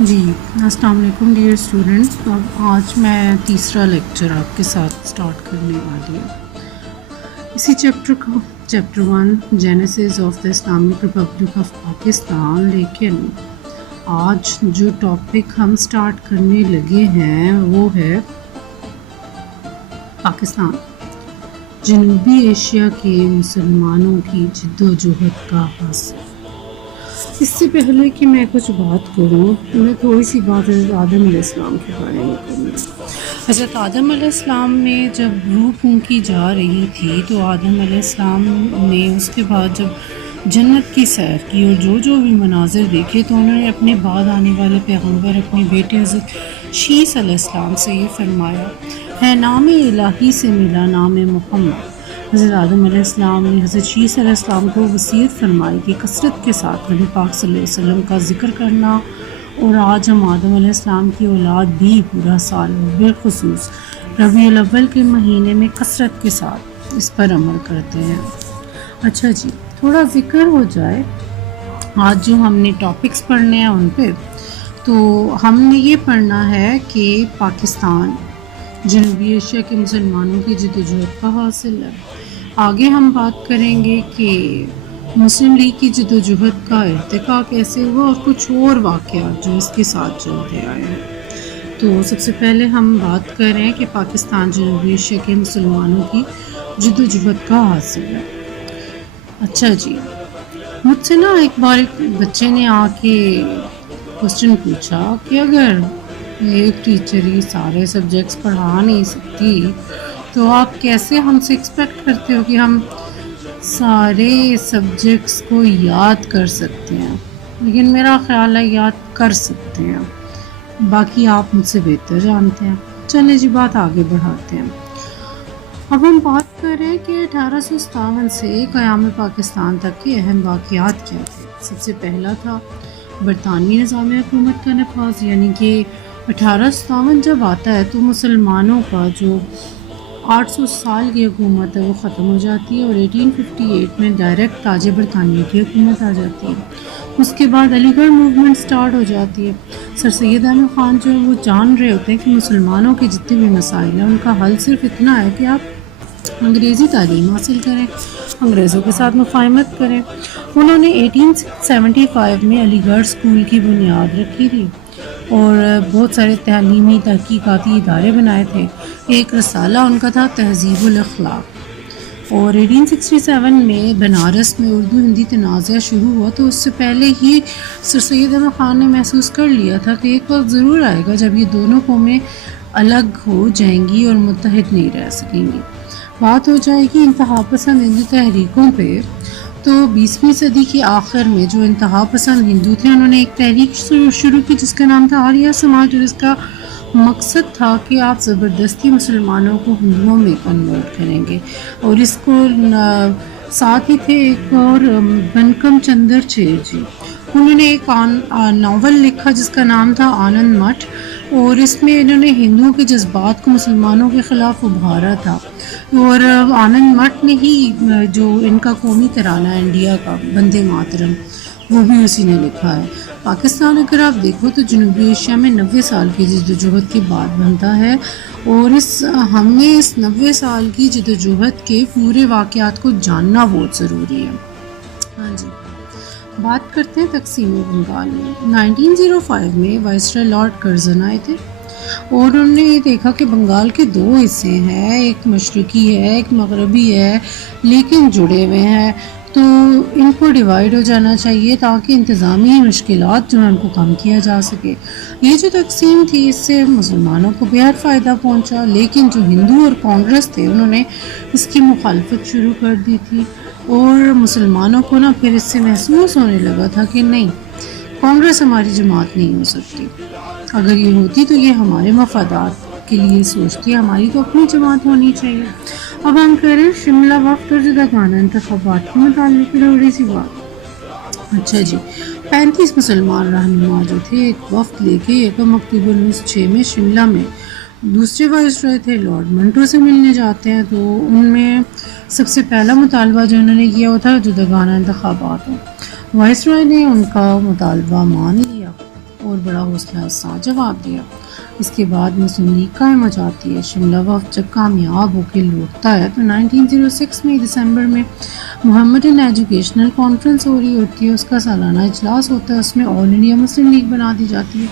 جی السلام علیکم dear students. اب آج میں تیسرا لیکچر آپ کے ساتھ سٹارٹ کرنے والی ہوں اسی چیپٹر کا، chapter 1 Genesis of the Islamic republic of Pakistan. لیکن آج جو ٹاپک ہم سٹارٹ کرنے لگے ہیں وہ ہے پاکستان، جنوبی ایشیا کے مسلمانوں کی جدوجہد کا حاصل. اس سے پہلے کہ میں کچھ بات کروں، میں تھوڑی سی بات حضرت آدم علیہ السلام کے بارے میں کروں. حضرت آدم علیہ السلام میں جب روح پھونکی جا رہی تھی تو آدم علیہ السلام نے اس کے بعد جب جنت کی سیر کی اور جو بھی مناظر دیکھے تو انہوں نے اپنے بعد آنے والے پیغمبر اپنے بیٹے حضرت شیس علیہ السلام سے یہ فرمایا ہے، نام الہی سے ملا نام محمد. حضرت آدم علیہ السلام نے حضرت شیس علیہ السلام کو وصیت فرمائی کہ کثرت کے ساتھ نبی پاک صلی اللہ علیہ وسلم کا ذکر کرنا، اور آج ہم آدم علیہ السلام کی اولاد بھی پورا سال بالخصوص ربیع الاول کے مہینے میں کثرت کے ساتھ اس پر عمل کرتے ہیں. اچھا جی، تھوڑا ذکر ہو جائے آج جو ہم نے ٹاپکس پڑھنے ہیں ان پہ. تو ہم نے یہ پڑھنا ہے کہ پاکستان جنوبی ایشیا کے مسلمانوں کی جدوجہد کا حاصل ہے. آگے ہم بات کریں گے کہ مسلم لیگ کی جدوجہد کا ارتقاء کیسے ہوا اور کچھ اور واقعات جو اس کے ساتھ چلتے آئے ہیں. تو سب سے پہلے ہم بات کریں کہ پاکستان جنوبی ایشیا کے مسلمانوں کی جدوجہد کا حاصل ہے. اچھا جی، مجھ سے نا ایک بار ایک بچے نے آ کے کوسچن پوچھا کہ اگر ایک ٹیچر ہی سارے سبجیکٹس پڑھا نہیں سکتی تو آپ کیسے ہم سے ایکسپیکٹ کرتے ہو کہ ہم سارے سبجیکٹس کو یاد کر سکتے ہیں؟ لیکن میرا خیال ہے یاد کر سکتے ہیں، باقی آپ مجھ سے بہتر جانتے ہیں. چلیں جی، بات آگے بڑھاتے ہیں. اب ہم بات کریں کہ 1857 سے قیام پاکستان تک کے اہم واقعات کیا تھے. سب سے پہلا تھا برطانوی نظام حکومت کا نفاذ، یعنی کہ 1857 جب آتا ہے تو مسلمانوں کا جو 800 سال کی حکومت ہے وہ ختم ہو جاتی ہے اور 1858 میں ڈائریکٹ تاج برطانیہ کی حکومت آ جاتی ہے. اس کے بعد علی گڑھ موومنٹ سٹارٹ ہو جاتی ہے. سر سید احمد خان جو ہے وہ جان رہے ہوتے ہیں کہ مسلمانوں کے جتنے بھی مسائل ہیں ان کا حل صرف اتنا ہے کہ آپ انگریزی تعلیم حاصل کریں، انگریزوں کے ساتھ مفاہمت کریں. انہوں نے 1875 میں علی گڑھ اسکول کی بنیاد رکھی تھی اور بہت سارے تعلیمی تحقیقاتی ادارے بنائے تھے. ایک رسالہ ان کا تھا تہذیب الاخلاق. اور 1867 میں بنارس میں اردو ہندی تنازع شروع ہوا تو اس سے پہلے ہی سر سید احمد خان نے محسوس کر لیا تھا کہ ایک وقت ضرور آئے گا جب یہ دونوں قومیں الگ ہو جائیں گی اور متحد نہیں رہ سکیں گی. بات ہو جائے گی انتہا پسند ہندو تحریکوں پہ. تو 20ویں صدی کے آخر میں جو انتہا پسند ہندو تھے انہوں نے ایک تحریک شروع کی جس کا نام تھا آریہ سماج، اور اس کا مقصد تھا کہ آپ زبردستی مسلمانوں کو ہندوؤں میں کنورٹ کریں گے. اور اس کو ساتھ ہی تھے ایک اور بنکم چندر چیر جی، انہوں نے ایک ناول لکھا جس کا نام تھا آنند مٹھ، اور اس میں انہوں نے ہندوؤں کے جذبات کو مسلمانوں کے خلاف ابھارا تھا. اور آنند مٹھ نے ہی جو ان کا قومی ترانہ ہے انڈیا کا وندے ماترم، وہ بھی اسی نے لکھا ہے. پاکستان اگر آپ دیکھو تو جنوبی ایشیا میں 90 سال کی جدوجہد کے بعد بنتا ہے، اور ہم نے اس 90 سال کی جدوجہد کے پورے واقعات کو جاننا بہت ضروری ہے. ہاں جی، بات کرتے ہیں تقسیم بنگال میں. 1905 میں وائسرائے لارڈ کرزن آئے تھے اور انہوں نے یہ دیکھا کہ بنگال کے 2 حصے ہیں، ایک مشرقی ہے ایک مغربی ہے، لیکن جڑے ہوئے ہیں، تو ان کو ڈیوائیڈ ہو جانا چاہیے تاکہ انتظامی مشکلات جو ہیں ان کو کم کیا جا سکے. یہ جو تقسیم تھی اس سے مسلمانوں کو بہت فائدہ پہنچا، لیکن جو ہندو اور کانگریس تھے انہوں نے اس کی مخالفت شروع کر دی تھی. اور مسلمانوں کو نا پھر اس سے محسوس ہونے لگا تھا کہ نہیں، کانگریس ہماری جماعت نہیں ہو سکتی، اگر یہ ہوتی تو یہ ہمارے مفادات کے لیے سوچتی، ہماری تو اپنی جماعت ہونی چاہیے. اب ہم کہہ رہے ہیں شملہ وفد اور جداگانہ انتخابات کے متعلق تھوڑی سی بات. اچھا جی، 35 مسلمان رہنما جو تھے ایک وفد لے کے 1 اکتوبر 1906 میں شملہ میں دوسرے وائسرائے تھے لارڈ منٹو سے ملنے جاتے ہیں. تو ان میں سب سے پہلا مطالبہ جو انہوں نے کیا وہ تھا جداگانہ انتخابات ہوں. وائسرائے نے ان کا مطالبہ مان لیا اور بڑا حوصلہ سا جواب دیا۔ اس کے بعد مسلم لیگ قائم ہو جاتی ہے۔ شملہ وفد جب کامیاب ہو کے لوٹتا ہے تو 1906 میں دسمبر میں محمدن ایجوکیشنل کانفرنس ہو رہی ہوتی ہے، اس کا سالانہ اجلاس ہوتا ہے، اس میں آل انڈیا مسلم لیگ بنا دی جاتی ہے۔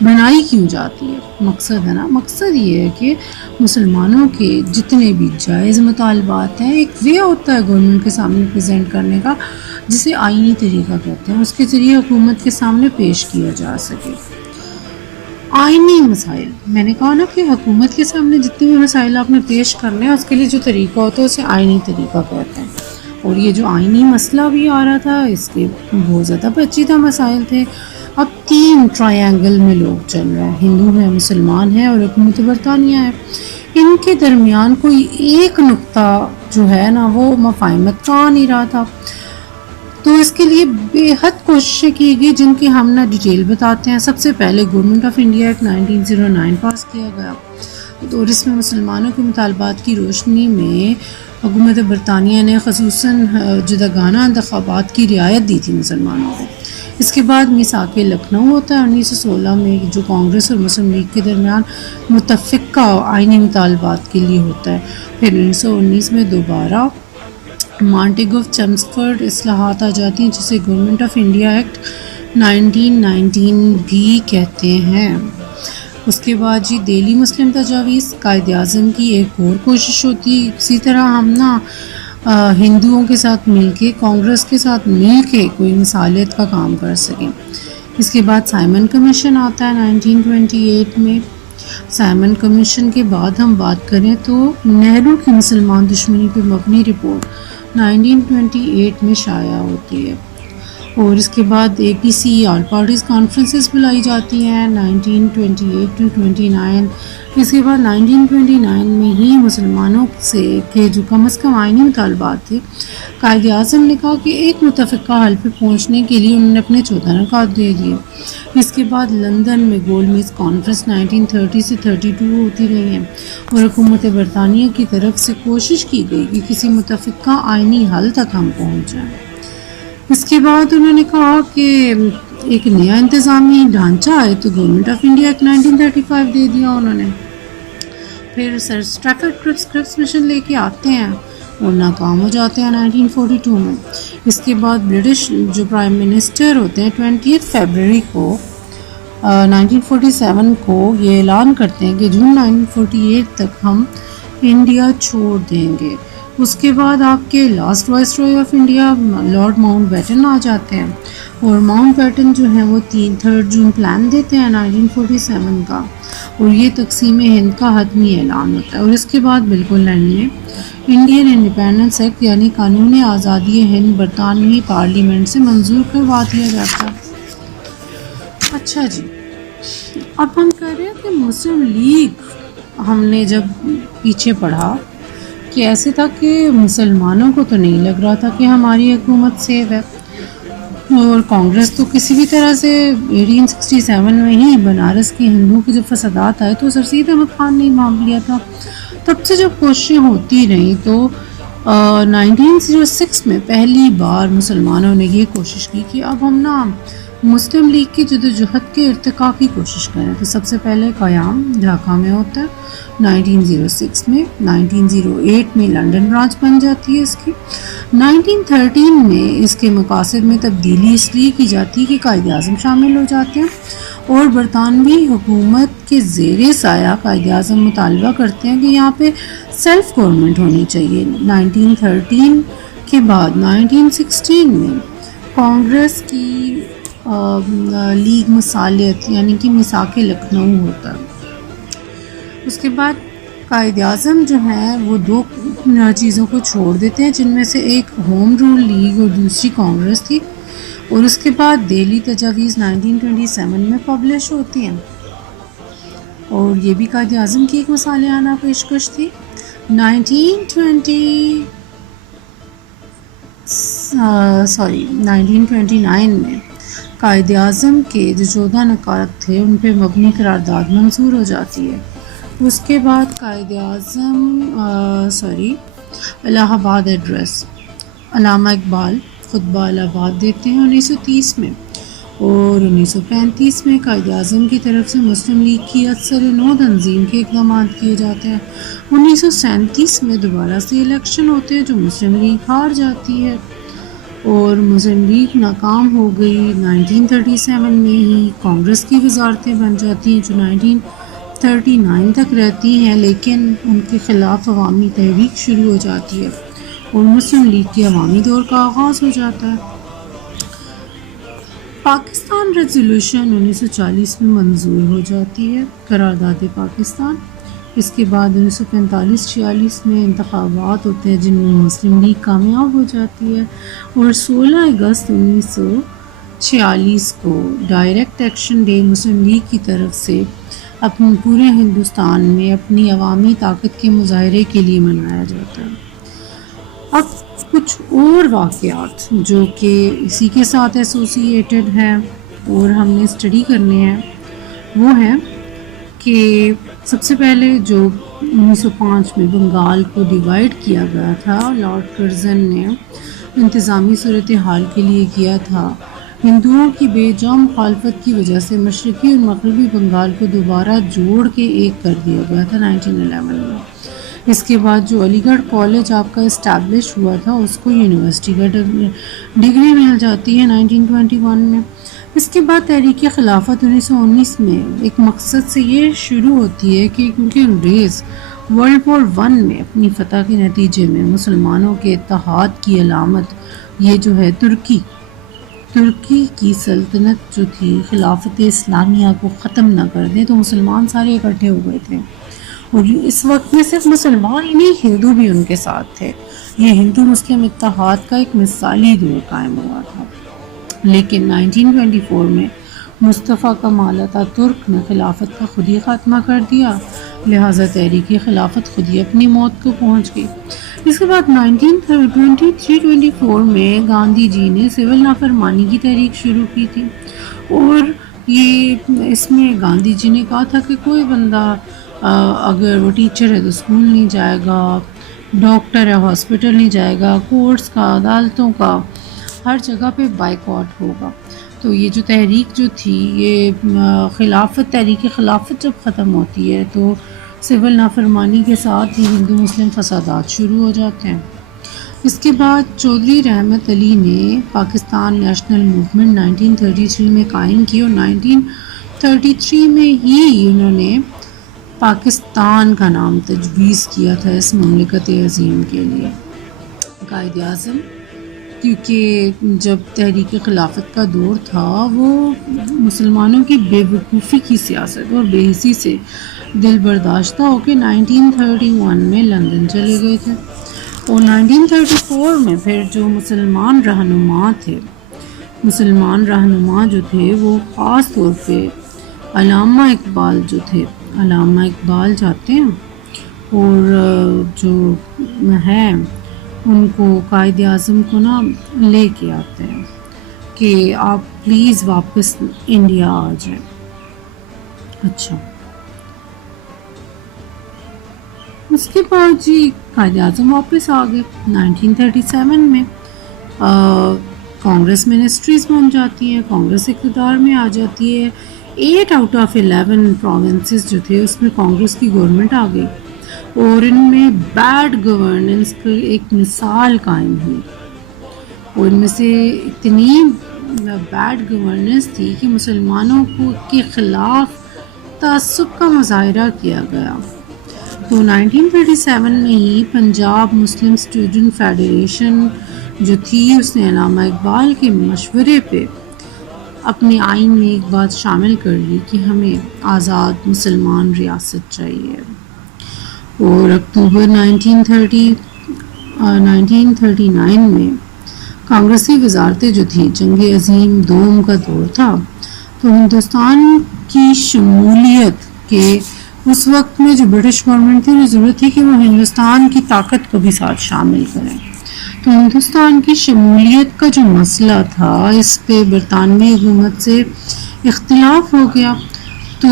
بنائی کیوں جاتی ہے؟ مقصد ہے نا، مقصد یہ ہے کہ مسلمانوں کے جتنے بھی جائز مطالبات ہیں، ایک وے ہوتا ہے گورنمنٹ کے سامنے پریزنٹ کرنے کا، جسے آئینی طریقہ کہتے ہیں، اس کے ذریعے حکومت کے سامنے پیش کیا جا سکے۔ آئینی مسائل، میں نے کہا نا کہ حکومت کے سامنے جتنے بھی مسائل آپ نے پیش کرنے ہیں، اس کے لیے جو طریقہ ہوتا ہے اسے آئینی طریقہ کہتے ہیں۔ اور یہ جو آئینی مسئلہ بھی آ رہا تھا، اس کے بہت زیادہ پیچیدہ مسائل تھے۔ اب 3 ٹرائنگل میں لوگ چل رہے ہیں، ہندو ہیں، مسلمان ہیں اور حکومت برطانیہ ہے۔ ان کے درمیان کوئی ایک نقطہ جو ہے نا وہ مفاہمت کا آ نہیں رہا تھا، تو اس کے لیے بے حد کوششیں کی گئی، جن کی ہم نہ ڈیٹیل بتاتے ہیں۔ سب سے پہلے گورنمنٹ آف انڈیا ایکٹ 1909 پاس کیا گیا، اور اس میں مسلمانوں کے مطالبات کی روشنی میں حکومت برطانیہ نے خصوصاً جداگانہ انتخابات کی رعایت دی تھی مسلمانوں کو۔ اس کے بعد میثاق لکھنؤ ہوتا ہے 1916 میں، جو کانگریس اور مسلم لیگ کے درمیان متفقہ آئینی مطالبات کے لیے ہوتا ہے۔ پھر 1919 میں دوبارہ مانٹیگ آف چمسفرڈ اصلاحات آ جاتی ہیں، جسے گورنمنٹ آف انڈیا ایکٹ 1919 بھی کہتے ہیں۔ اس کے بعد جی دہلی مسلم تجاویز، قائد اعظم کی ایک اور کوشش ہوتی ہے اسی طرح ہم نا ہندوؤں کے ساتھ مل کے، کانگریس کے ساتھ مل کے کوئی مصالحت کا کام کر سکیں۔ اس کے بعد سائمن کمیشن آتا ہے 1928 میں۔ سائمن کمیشن کے بعد ہم بات کریں تو نہرو کی مسلمان دشمنی پہ مبنی رپورٹ 1928 میں شائع ہوتی ہے، اور اس کے بعد اے پی سی آل پارٹیز کانفرنسز بلائی جاتی ہیں 1928 to 29۔ اس کے بعد 1929 میں ہی مسلمانوں سے کے جو کم از کم آئینی مطالبات تھے، قائد اعظم نے کہا کہ ایک متفقہ حل پہ پہنچنے کے لیے انہوں نے اپنے 14 نکات دے دیے۔ اس کے بعد لندن میں گول میز کانفرنس 1930 سے 32 ہوتی رہی ہیں، اور حکومت برطانیہ کی طرف سے کوشش کی گئی کہ کسی متفقہ آئینی حل تک ہم پہنچ جائیں۔ اس کے بعد انہوں نے کہا کہ ایک نیا انتظامی ڈھانچہ ہے، تو گورنمنٹ آف انڈیا ایکٹ 1935 دے دیا انہوں نے۔ پھر سر اسٹریفرڈ کرپس مشن لے کے آتے ہیں اور ناکام ہو جاتے ہیں 1942 میں۔ اس کے بعد برٹش جو پرائم منسٹر ہوتے ہیں 20 فیبرری کو 1947 کو یہ اعلان کرتے ہیں کہ جون 1948 تک ہم انڈیا چھوڑ دیں گے۔ اس کے بعد آپ کے last viceroy of India lord Mountbatten آ جاتے ہیں، اور ماؤنٹ بیٹن جو ہیں وہ 3 جون پلان دیتے ہیں 1947 کا، اور یہ تقسیم ہند کا حتمی اعلان ہوتا ہے۔ اور اس کے بعد بالکل لینڈ میں انڈین انڈیپینڈنس ایکٹ یعنی قانون آزادی ہند برطانوی پارلیمنٹ سے منظور کروا دیا جاتا ہے۔ اچھا جی، اب ہم کہہ رہے ہیں کہ مسلم لیگ ہم نے جب پیچھے پڑھا کہ ایسے تھا کہ مسلمانوں کو تو نہیں لگ رہا تھا کہ ہماری حکومت سیو ہے، اور کانگریس تو کسی بھی طرح سے 1867 میں ہی بنارس کے ہندوؤں کے جب فسادات آئے تو سر سید احمد خان نے مانگ لیا تھا۔ تب سے جب کوششیں ہوتی رہیں تو 1906 میں پہلی بار مسلمانوں نے یہ کوشش کی کہ اب ہم نا مسلم لیگ کی جدوجہد کے ارتقاء کی کوشش کریں۔ تو سب سے پہلے قیام ڈھاکہ میں ہوتا ہے 1906 میں، 1908 میں لنڈن برانچ بن جاتی ہے اس کی، 1913 میں اس کے مقاصد میں تبدیلی اس لیے کی جاتی ہے کہ قائد اعظم شامل ہو جاتے ہیں، اور برطانوی حکومت کے زیر سایہ قائد اعظم مطالبہ کرتے ہیں کہ یہاں پہ سیلف گورنمنٹ ہونی چاہیے۔ 1913 کے بعد 1916 میں کانگریس کی لیگ مصالحت یعنی کہ میثاق لکھنؤ ہوتا ہے۔ اس کے بعد قائد اعظم جو ہیں وہ 2 چیزوں کو چھوڑ دیتے ہیں، جن میں سے ایک ہوم رول لیگ اور دوسری کانگریس تھی، اور اس کے بعد دہلی تجاویز 1927 میں پبلش ہوتی ہیں، اور یہ بھی قائد اعظم کی ایک مصالحانہ پیشکش تھی۔ 1929 میں قائد اعظم کے جو 14 نکات تھے ان پہ مبنی قرارداد منظور ہو جاتی ہے۔ اس کے بعد قائد اعظم الہ آباد ایڈریس، علامہ اقبال خطبہ الہ آباد دیتے ہیں 1930 میں، اور 1935 میں قائد اعظم کی طرف سے مسلم لیگ کی اثر نو تنظیم کے اقدامات کیے جاتے ہیں۔ 1937 میں دوبارہ سے الیکشن ہوتے ہیں جو مسلم لیگ ہار جاتی ہے اور مسلم لیگ ناکام ہو گئی۔ 1937 میں ہی کانگریس کی وزارتیں بن جاتی ہیں جو 1939 تک رہتی ہیں، لیکن ان کے خلاف عوامی تحریک شروع ہو جاتی ہے اور مسلم لیگ کے عوامی دور کا آغاز ہو جاتا ہے۔ پاکستان ریزولوشن 1940 میں منظور ہو جاتی ہے، قرارداد پاکستان۔ اس کے بعد 1945-46 میں انتخابات ہوتے ہیں جن میں مسلم لیگ کامیاب ہو جاتی ہے اور 16 اگست 1946 کو direct action day Muslim league کی طرف سے اپنے پورے ہندوستان میں اپنی عوامی طاقت کے مظاہرے کے لیے منایا جاتا ہے۔ اب کچھ اور واقعات جو کہ اسی کے ساتھ ایسوسیٹڈ ہیں اور ہم نے اسٹڈی کرنے ہیں وہ ہے کہ سب سے پہلے جو 1905 میں بنگال کو ڈیوائیڈ کیا گیا تھا، لارڈ کرزن نے انتظامی صورتحال کے لیے کیا تھا۔ ہندوؤں کی بے جا مخالفت کی وجہ سے مشرقی اور مغربی بنگال کو دوبارہ جوڑ کے ایک کر دیا گیا تھا 1911 میں۔ اس کے بعد جو علی گڑھ کالج آپ کا اسٹیبلش ہوا تھا اس کو یونیورسٹی کا ڈگری مل جاتی ہے 1921 میں۔ اس کے بعد تحریک خلافت 1919 میں ایک مقصد سے یہ شروع ہوتی ہے کہ کیونکہ انگریز ورلڈ وار 1 میں اپنی فتح کے نتیجے میں مسلمانوں کے اتحاد کی علامت یہ جو ہے ترکی کی سلطنت جو تھی خلافت اسلامیہ کو ختم نہ کر دیں، تو مسلمان سارے اکٹھے ہو گئے تھے اور اس وقت میں صرف مسلمان ہی نہیں، ہندو بھی ان کے ساتھ تھے۔ یہ ہندو مسلم اتحاد کا ایک مثالی دور قائم ہوا تھا، لیکن 1924 میں مصطفیٰ کمال اتاترک نے خلافت کا خود ہی خاتمہ کر دیا، لہٰذا تحریک خلافت خود ہی اپنی موت کو پہنچ گئی۔ اس کے بعد 1923-24 میں گاندھی جی نے سول نافرمانی کی تحریک شروع کی تھی اور اس میں گاندھی جی نے کہا تھا کہ کوئی بندہ اگر وہ ٹیچر ہے تو اسکول نہیں جائے گا، ڈاکٹر ہے ہاسپٹل نہیں جائے گا، کورٹس کا، عدالتوں کا، ہر جگہ پہ بائیکاٹ ہوگا۔ تو یہ جو تحریک جو تھی یہ تحریک خلافت جب ختم ہوتی ہے تو سول نافرمانی کے ساتھ ہی ہندو مسلم فسادات شروع ہو جاتے ہیں۔ اس کے بعد چودھری رحمت علی نے پاکستان نیشنل موومنٹ 1933 میں قائم کی اور 1933 میں ہی انہوں نے پاکستان کا نام تجویز کیا تھا اس مملکت عظیم کے لیے۔ قائد اعظم کیونکہ جب تحریک خلافت کا دور تھا وہ مسلمانوں کی بے وقوفی کی سیاست اور بے حسی سے دل برداشتہ ہو کے 1931 میں لندن چلے گئے تھے اور 1934 میں پھر جو مسلمان رہنما جو تھے وہ خاص طور پہ علامہ اقبال جو تھے، علامہ اقبال جاتے ہیں اور جو ہے ان کو قائد اعظم کو نا لے کے آتے ہیں کہ آپ پلیز واپس انڈیا آ جائیں۔ اچھا، اس کے بعد جی قائد اعظم واپس آ گئے 1937 میں۔ کانگریس منسٹریز بن جاتی ہیں، کانگریس اقتدار میں آ جاتی ہے۔ 8 آؤٹ آف 11 پروونسز جو تھے اس میں کانگریس کی گورنمنٹ آ گئی اور ان میں بیڈ گورننس کی ایک مثال قائم ہوئی اور ان میں سے اتنی بیڈ گورننس تھی کہ مسلمانوں کے خلاف تعصب کا مظاہرہ کیا گیا۔ تو 1937 میں ہی پنجاب مسلم اسٹوڈنٹ فیڈریشن جو تھی اس نے علامہ اقبال کے مشورے پہ اپنے آئین میں ایک بات شامل کر لی کہ ہمیں آزاد مسلمان ریاست چاہیے اور اکتوبر 1939 میں کانگریسی وزارتیں جو تھی جنگ عظیم دوم کا دور تھا تو ہندوستان کی شمولیت کے اس وقت میں جو برٹش گورنمنٹ تھی انہیں ضرورت تھی کہ وہ ہندوستان کی طاقت کو بھی ساتھ شامل کریں، تو ہندوستان کی شمولیت کا جو مسئلہ تھا اس پہ برطانوی حکومت سے اختلاف ہو گیا تو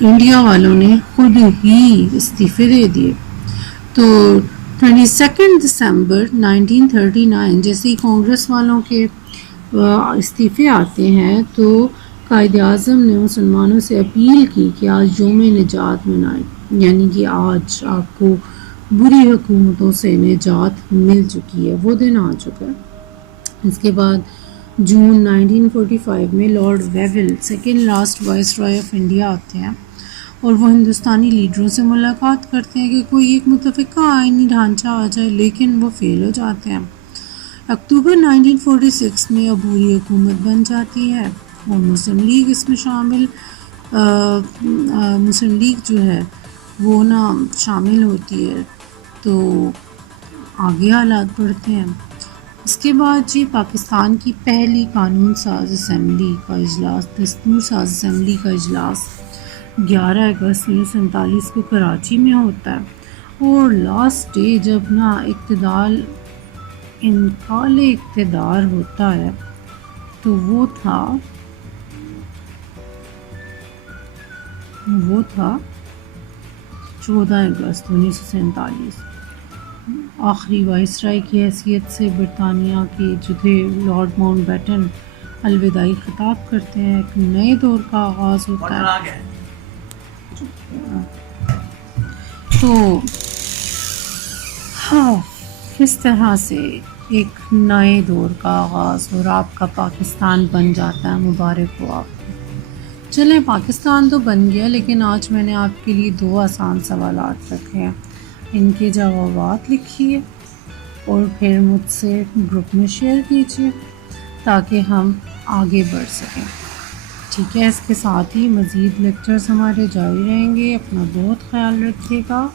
انڈیا والوں نے خود ہی استعفے دے دیے۔ تو 22 دسمبر 1939 جیسے ہی کانگریس والوں کے استعفے آتے ہیں تو قائد اعظم نے مسلمانوں سے اپیل کی کہ آج یوم نجات منائیں، یعنی کہ آج آپ کو بری حکومتوں سے نجات مل چکی ہے، وہ دن آ چکا ہے۔ اس کے بعد جون 1945 میں lord Wavell second last viceroy of India آتے ہیں اور وہ ہندوستانی لیڈروں سے ملاقات کرتے ہیں کہ کوئی ایک متفقہ آئینی ڈھانچہ آ جائے، لیکن وہ فیل ہو جاتے ہیں۔ اکتوبر 1946 میں عبوری حکومت بن جاتی ہے اور مسلم لیگ اس میں شامل مسلم لیگ جو ہے وہ شامل ہوتی ہے، تو آگے حالات بڑھتے ہیں۔ اس کے بعد جی پاکستان کی پہلی قانون ساز اسمبلی کا اجلاس، دستور ساز اسمبلی کا اجلاس 11 اگست 1947 کو کراچی میں ہوتا ہے، اور لاسٹ ڈے جب اقتدار انتقال اقتدار ہوتا ہے تو وہ تھا 14 اگست 1947۔ آخری وائسرائے کی حیثیت سے برطانیہ کے جو تھے لارڈ ماؤنٹ بیٹن الوداعی خطاب کرتے ہیں، ایک نئے دور کا آغاز ہوتا ہے۔ تو کس طرح سے ایک نئے دور کا آغاز اور آپ کا پاکستان بن جاتا ہے، مبارک ہو آپ کو۔ چلیں پاکستان تو بن گیا، لیکن آج میں نے آپ کے لیے 2 آسان سوالات رکھے ہیں، ان کے جوابات لکھیے اور پھر مجھ سے گروپ میں شیئر کیجیے تاکہ ہم آگے بڑھ سکیں، ٹھیک ہے؟ اس کے ساتھ ہی مزید لیکچرز ہمارے جاری رہیں گے۔ اپنا بہت خیال رکھیے گا۔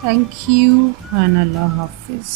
تھینک یو اینڈ اللہ حافظ۔